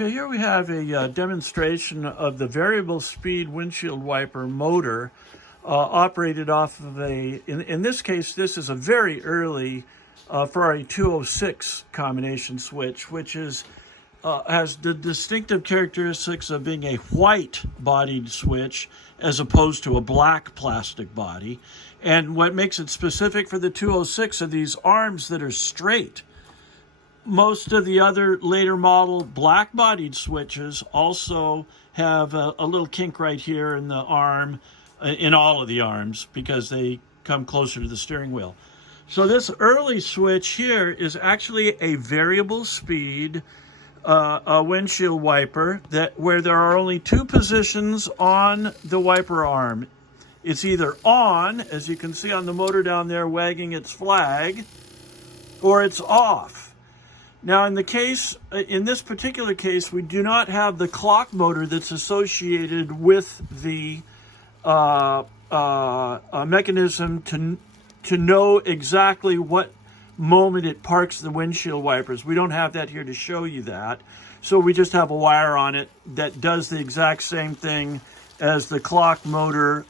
Okay, here we have a demonstration of the variable speed windshield wiper motor operated off of in this case, this is a very early Ferrari 206 combination switch, which has the distinctive characteristics of being a white bodied switch as opposed to a black plastic body. And what makes it specific for the 206 are these arms that are straight. Most of the other later model black-bodied switches also have a little kink right here in the arm, in all of the arms, because they come closer to the steering wheel. So this early switch here is actually a variable speed a windshield wiper where there are only two positions on the wiper arm. It's either on, as you can see on the motor down there wagging its flag, or it's off. Now, in this particular case, we do not have the clock motor that's associated with the mechanism to know exactly what moment it parks the windshield wipers. We don't have that here to show you that. So we just have a wire on it that does the exact same thing as the clock motor.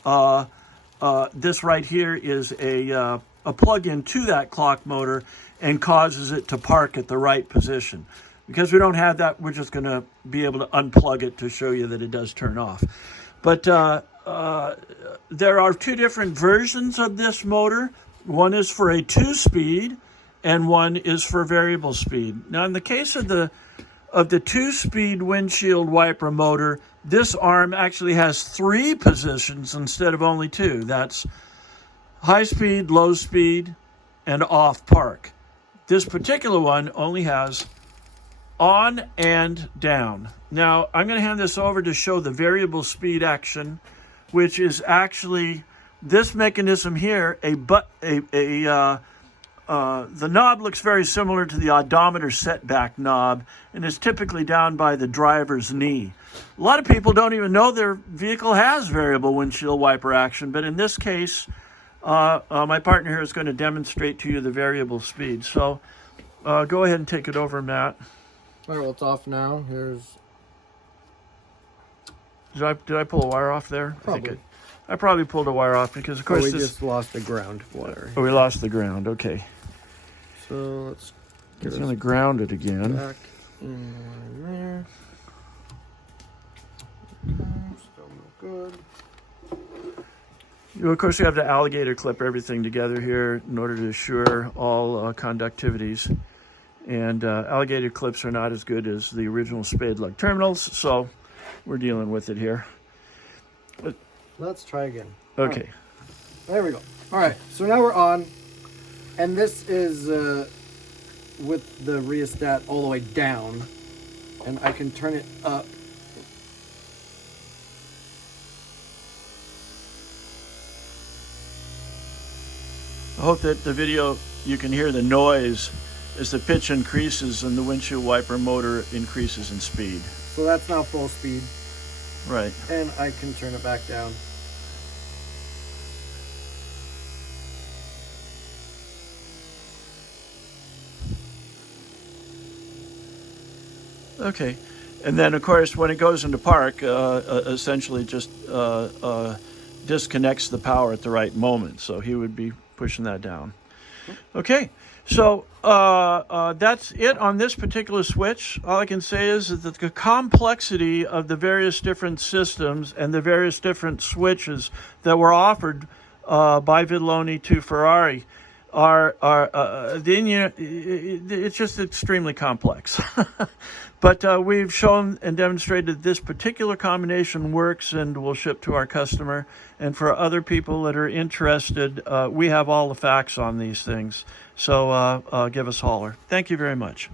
This right here is a plug-in to that clock motor and causes it to park at the right position. Because we don't have that, we're just going to be able to unplug it to show you that it does turn off. But there are two different versions of this motor. One is for a 2-speed and one is for variable speed. Now, in the case of the 2-speed windshield wiper motor, this arm actually has 3 positions instead of only 2. That's high speed, low speed, and off park. This particular one only has on and down. Now, I'm going to hand this over to show the variable speed action, which is actually this mechanism here. The knob looks very similar to the odometer setback knob and is typically down by the driver's knee. A lot of people don't even know their vehicle has variable windshield wiper action, but in this case, my partner here is going to demonstrate to you the variable speed. So go ahead and take it over, Matt. All right, well, it's off now. Did I pull a wire off there? Probably. I probably pulled a wire off because, of course, we just lost the ground wire. Oh, we lost the ground. Okay. So let's get it. Going to ground it again. Back in there. Okay, still no good. Of course, you have to alligator clip everything together here in order to assure all conductivities. And alligator clips are not as good as the original spade lug terminals, so we're dealing with it here. Let's try again. Okay. Right. There we go. All right, so now we're on. And this is with the rheostat all the way down. And I can turn it up. I hope that the video, you can hear the noise as the pitch increases and the windshield wiper motor increases in speed. So that's now full speed. Right. And I can turn it back down. Okay. And then, of course, when it goes into park, essentially just disconnects the power at the right moment. So he would be pushing that down. Okay. So that's it on this particular switch. All I can say is that the complexity of the various different systems and the various different switches that were offered by Vidaloni to Ferrari it's just extremely complex. But we've shown and demonstrated this particular combination works and will ship to our customer. And for other people that are interested, we have all the facts on these things. So give us a holler. Thank you very much.